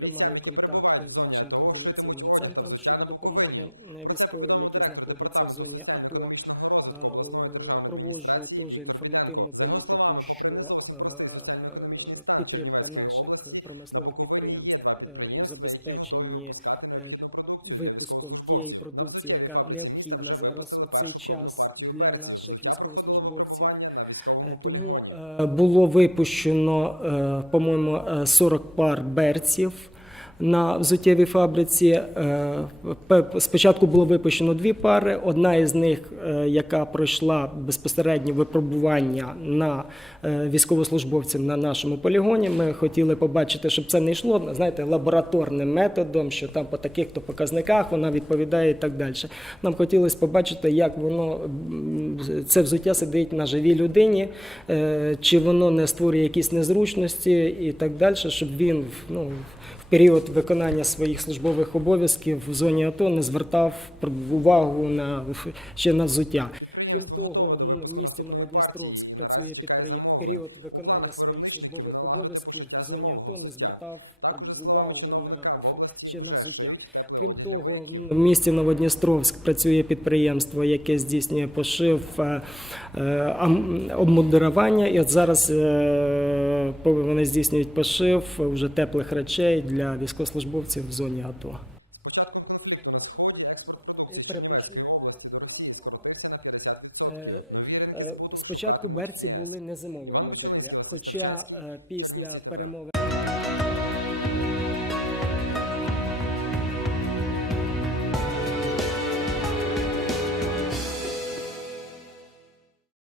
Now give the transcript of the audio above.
Бійцям, які перебувають в зоні АТО, шитимуть одяг та взуття на Буковині. Про це повідомив директор департаменту соціально-економічного розвитку обласної державної адміністрації Віктор Біденко. За його словами, попри не зовсім простий соціально-економічний стан Чернівецької області, на Буковині є два підприємства, які готові випускати необхідну продукцію для військовослужбовців. На взуттєвій фабриці міста вже випустили першу пробну партію берців. Взуття проходило випробування на військовому полігоні. Е, Було випущено, е, по-моєму, е, 40 пар берців на взуттєвій фабриці. Е, Спочатку було випущено дві пари. Одна із них, е, яка пройшла безпосереднє випробування на е, військовослужбовців на нашому полігоні. Ми хотіли побачити, щоб це не йшло, знаєте, лабораторним методом, що там по таких-то показниках вона відповідає і так далі. Нам хотілося побачити, як воно це взуття сидить на живій людині, чи воно не створює якісь незручності і так далі, щоб він ну, в період виконання своїх службових обов'язків в зоні АТО не звертав увагу на ще на взуття. Підприємство готове до випуску наступної партії і наразі чекає замовлень. У планах виробничників налагодити пошиття зимового взуття. Також, за словами чиновника, в області вже шиють теплий одяг для вояків. В місті Новодністровськ працює підприємство, яке здійснює пошив е, е, обмундирування. І от зараз е, по- вони здійснюють пошив вже теплих речей для військовослужбовців в зоні АТО. З початком конфлікту на сході експорт продукції з Чернівецької області до Росії скоротився на 50%. Нові ринки збуту шукатимуть в єС. Іван Бочелинський, Василь Ставчанський, е, Чернівці ТВ.